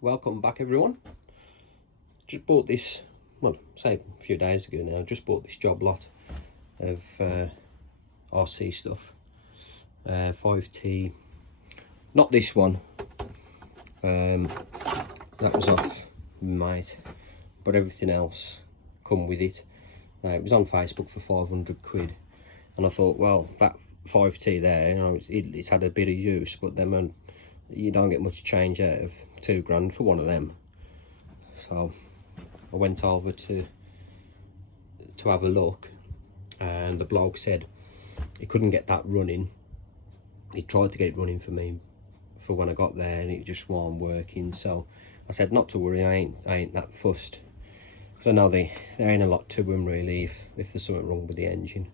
Welcome back, everyone. Just bought this, well, say a few days ago now, just bought this job lot of RC stuff. 5T, not this one, that was off mate, but everything else come with it. It was on Facebook for 500 quid, and I thought, well, that 5T there, you know, it's had a bit of use, but then you don't get much change out of £2 for one of them. So I went over to have a look, and the bloke said he couldn't get that running. He tried to get it running for me for when I got there, and it just wasn't working. So I said not to worry, I ain't that fussed, because I know there ain't a lot to them really if there's something wrong with the engine.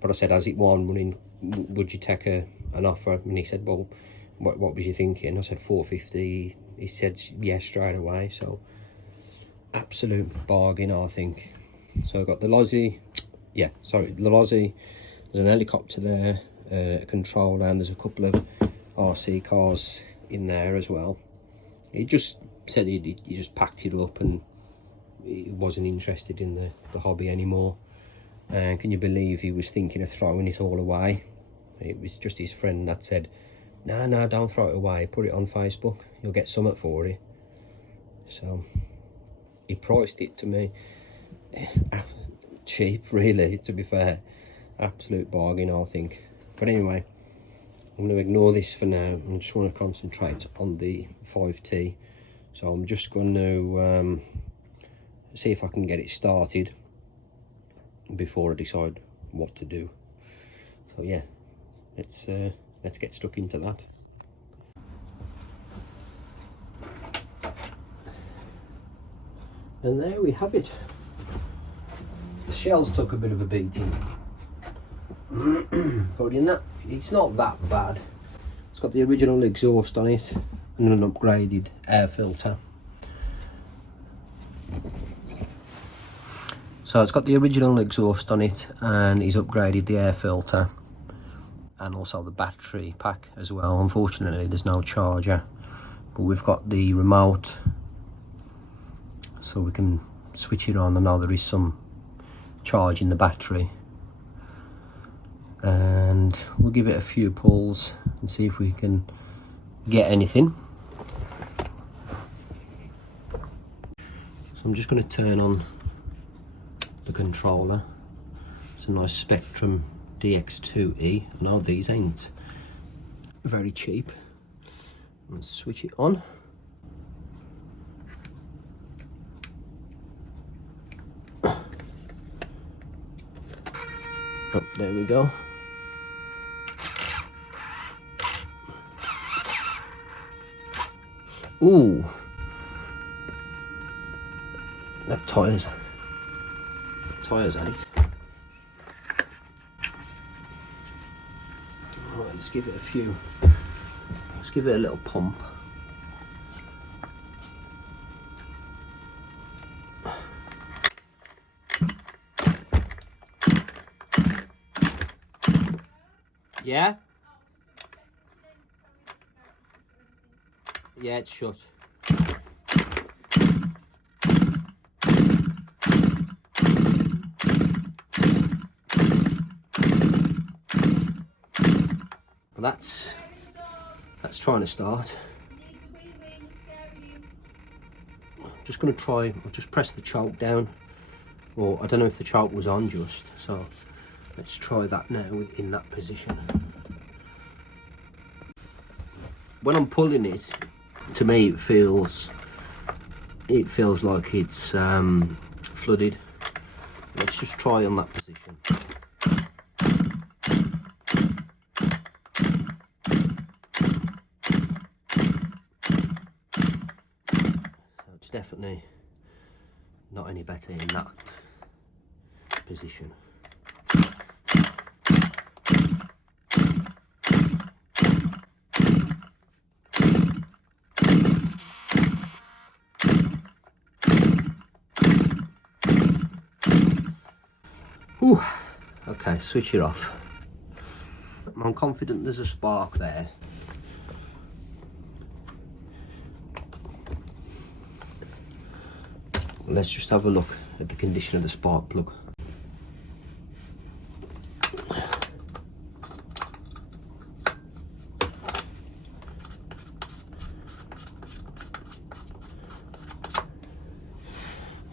But I said, as it wasn't running, would you take an offer? And he said, well, what was you thinking? I said 450. He said yes straight away. So absolute bargain, I think. So I got the Losi, the Losi. There's an helicopter there, a controller, and there's a couple of RC cars in there as well. He just said he just packed it up and he wasn't interested in the hobby anymore. And can you believe he was thinking of throwing it all away? It was just his friend that said, no, don't throw it away, put it on Facebook, you'll get something for it. So he priced it to me cheap, really, to be fair. Absolute bargain, I think. But anyway, I'm going to ignore this for now. I just want to concentrate on the 5T. So I'm just going to see if I can get it started before I decide what to do. So yeah, let's get stuck into that. And there we have it. The shells took a bit of a beating, but it's not that bad. It's got the original exhaust on it and an upgraded air filter. So it's got the original exhaust on it, and he's upgraded the air filter and also the battery pack as well. Unfortunately there's no charger, but we've got the remote so we can switch it on. I know there is some charge in the battery, and we'll give it a few pulls and see if we can get anything. So I'm just going to turn on the controller. It's a nice Spectrum DX2E. No, these ain't very cheap. Let's switch it on. Oh, there we go. Ooh, that tires at it. Right, let's give it a little pump. Yeah? Yeah, it's shut. Well, that's trying to start. Just going to try, I'll just press the choke down, or I don't know if the choke was on just, so let's try that now in that position. When I'm pulling it, to me it feels like it's flooded. Let's just try on that position. So it's definitely not any better in that position. Ooh, okay, switch it off. I'm confident there's a spark there. let's just have a look at the condition of the spark plug.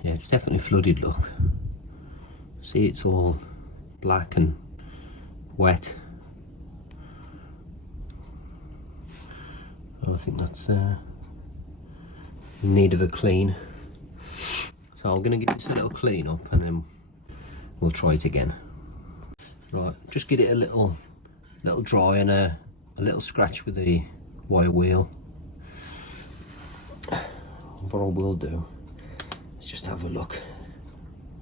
Yeah, it's definitely flooded, look. See, it's all black and wet. I think that's in need of a clean. So I'm going to give this a little clean up and then we'll try it again. Right, just get it a little dry and a little scratch with the wire wheel. What I will do is just have a look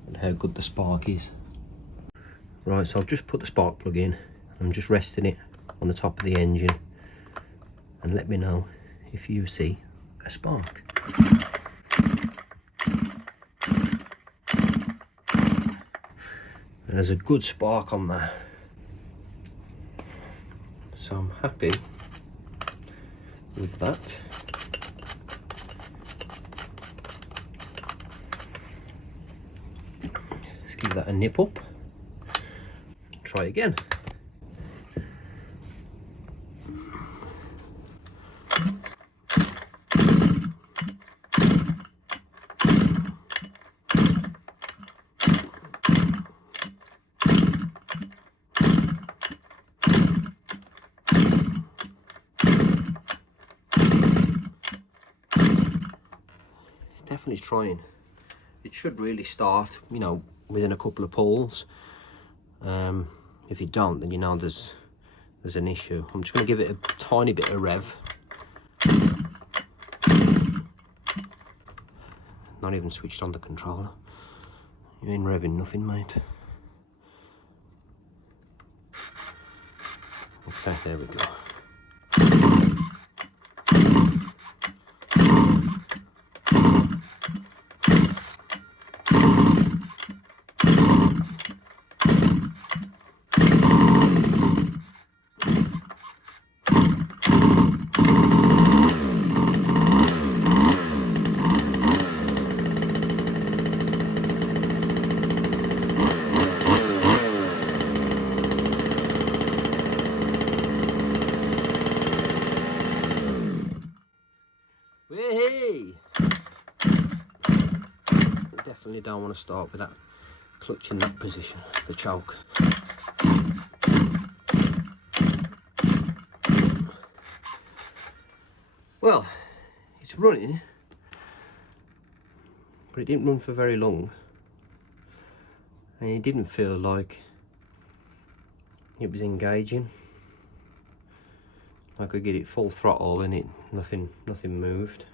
at how good the spark is. Right, so I've just put the spark plug in. I'm just resting it on the top of the engine, and let me know if you see a spark. There's a good spark on there, so I'm happy with that. Let's give that a nip up. Try again. Definitely trying. It should really start, you know, within a couple of pulls. If you don't, then you know there's an issue. I'm just going to give it a tiny bit of rev. Not even switched on the controller. You ain't revving nothing, mate. Okay, there we go. Hey! Definitely don't want to start with that clutch in that position, the choke. Well, it's running, but it didn't run for very long, and it didn't feel like it was engaging. I could get it full throttle and nothing moved.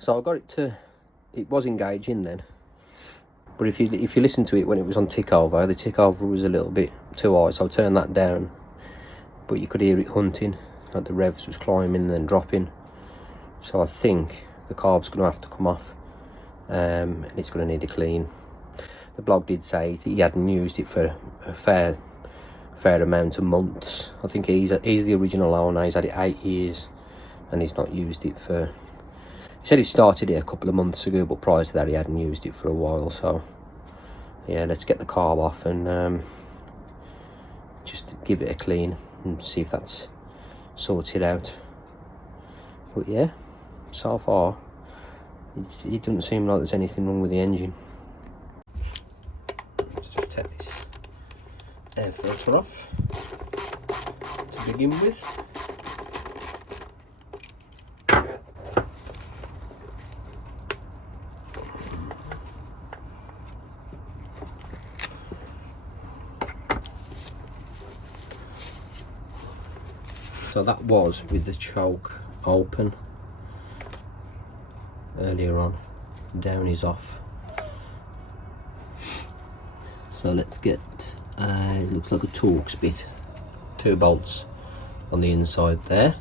So I got it to, it was engaging then, but if you listen to it when it was on tick over, the tick over was a little bit too high, so I turned that down, but you could hear it hunting, like the revs was climbing and then dropping. So I think the carb's going to have to come off, and it's going to need a clean. The blog did say that he hadn't used it for a fair amount of months. I think he's the original owner. He's had it 8 years and he's not used it for, he said he started it a couple of months ago, but prior to that he hadn't used it for a while. So yeah, let's get the carb off and just give it a clean and see if that's sorted out. But yeah, so far It doesn't seem like there's anything wrong with the engine. Let's just take this air filter off to begin with. So that was with the choke open earlier on. Down is off. So let's get, it looks like a Torx bit. 2 bolts on the inside there.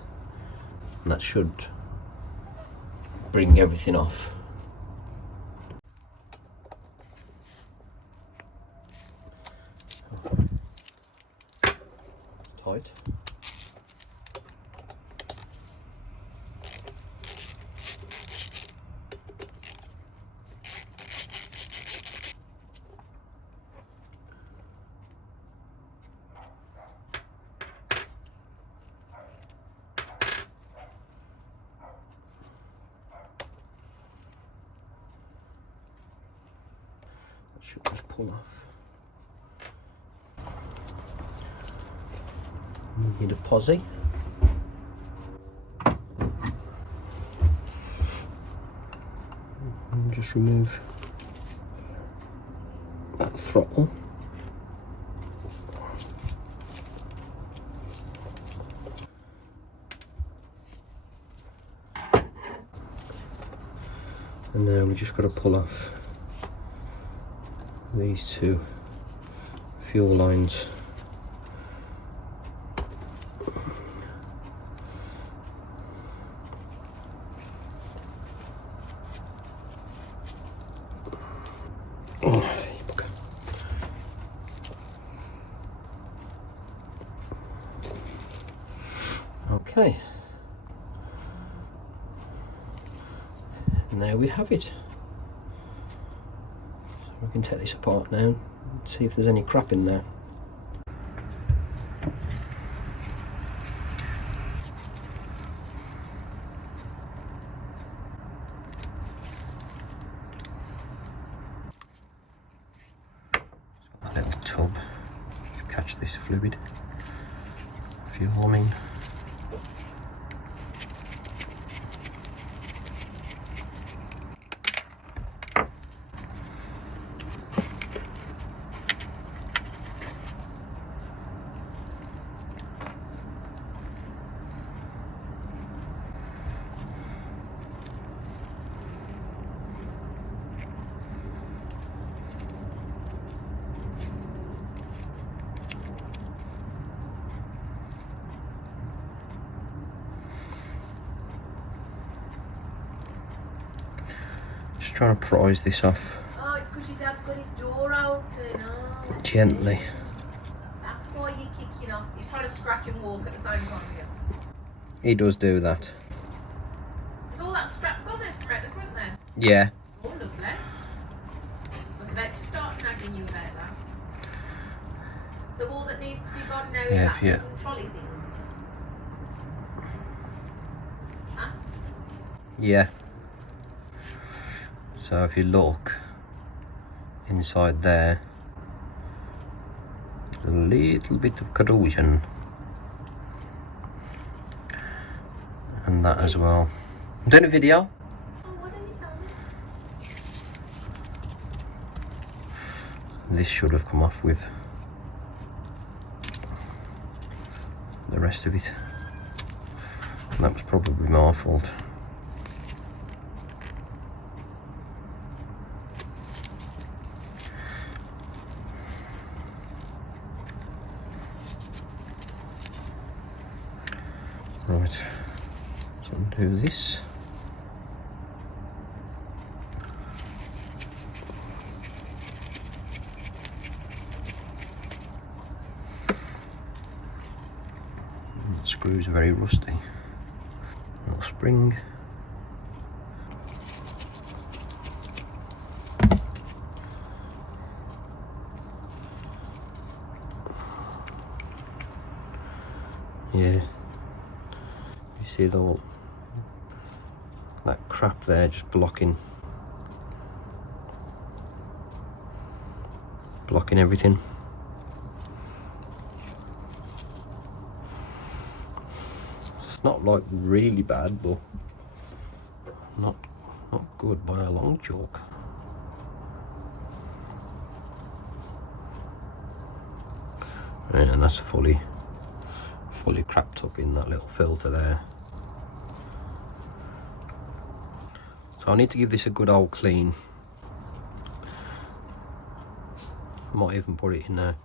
And that should bring everything off. Tight. Should just pull off. Need a posse. And just remove that throttle. And now we just got to pull off these 2 fuel lines. Okay, and there we have it. We can take this apart now and see if there's any crap in there. Got that little tub to catch this fluid, fuel I mean. Just trying to prise this off. Oh, it's because your dad's got his door open. Oh, Gently. That's why you're kicking off. He's trying to scratch and walk at the same time. He does do that. Is all that scrap gone out the front there? Yeah. Oh, lovely. I was about to start nagging you about that. So all that needs to be gone now is that wooden trolley thing? Huh? Yeah. So if you look inside there, there's a little bit of corrosion, and that as well. I'm doing a video. Oh, why don't you tell me? This should have come off with the rest of it. And that was probably my fault. Right, so undo this. The screws are very rusty. Little spring. Yeah. You see the that crap there just blocking everything. It's not like really bad, but not good by a long chalk. And that's fully crapped up in that little filter there. So I need to give this a good old clean. Might even put it in a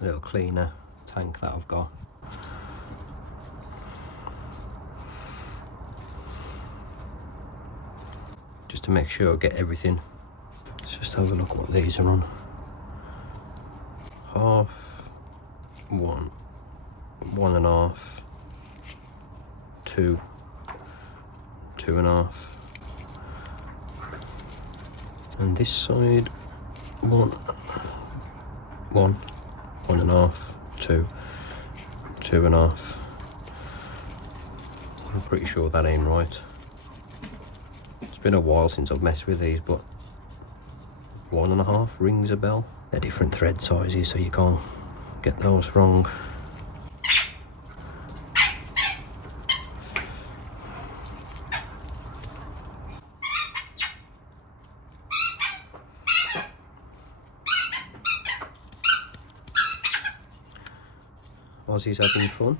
little cleaner tank that I've got. Just to make sure I get everything. Let's just have a look what these are on. Half, 1, 1.5, 2, 2.5. And this side, 1, 1.5, 2, 2.5. I'm pretty sure that ain't right. It's been a while since I've messed with these, but 1.5 rings a bell. They're different thread sizes, so you can't get those wrong. Ozzy's having fun.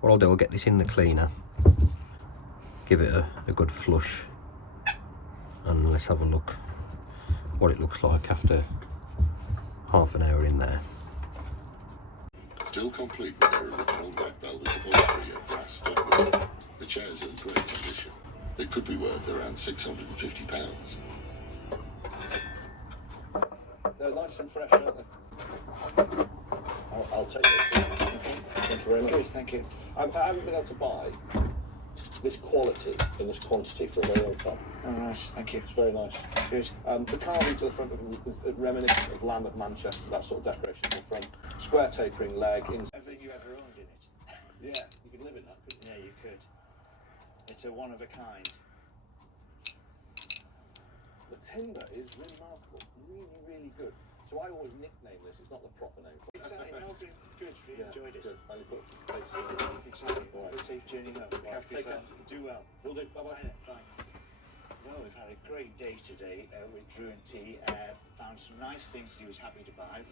What I'll do, I'll get this in the cleaner, give it a good flush, and let's have a look what it looks like after half an hour in there. Still complete with their original red velvet upholstery and brass stockwood. The chairs are in great condition. They could be worth around £650. They're nice and fresh, aren't they? I'll take it. Thank you very much. Thank you. I haven't been able to buy this quality in this quantity for a very long time. Oh, nice. Thank you. It's very nice. Good. The carving to the front of it reminiscent of Lamb of Manchester, that sort of decoration to the front. Square tapering leg. Everything you ever owned in it. Yeah, you could live in that, couldn't you? Yeah, you could. It's a one of a kind. The timber is remarkable. Really, really good. So I always nickname this. It's not the proper name. Exactly. No, good. Good. We enjoyed it. Good. And you put face Exactly. Right. Have a safe journey home. Right, take care. Do well. Will do. Bye-bye. Bye. Well, we've had a great day today with Drew and T. Found some nice things he was happy to buy.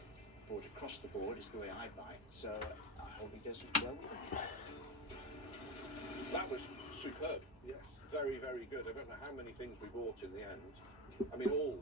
Bought across the board. It's the way I buy. So I hope he does well with them. That was superb. Yes. Very, very good. I don't know how many things we bought in the end. I mean, all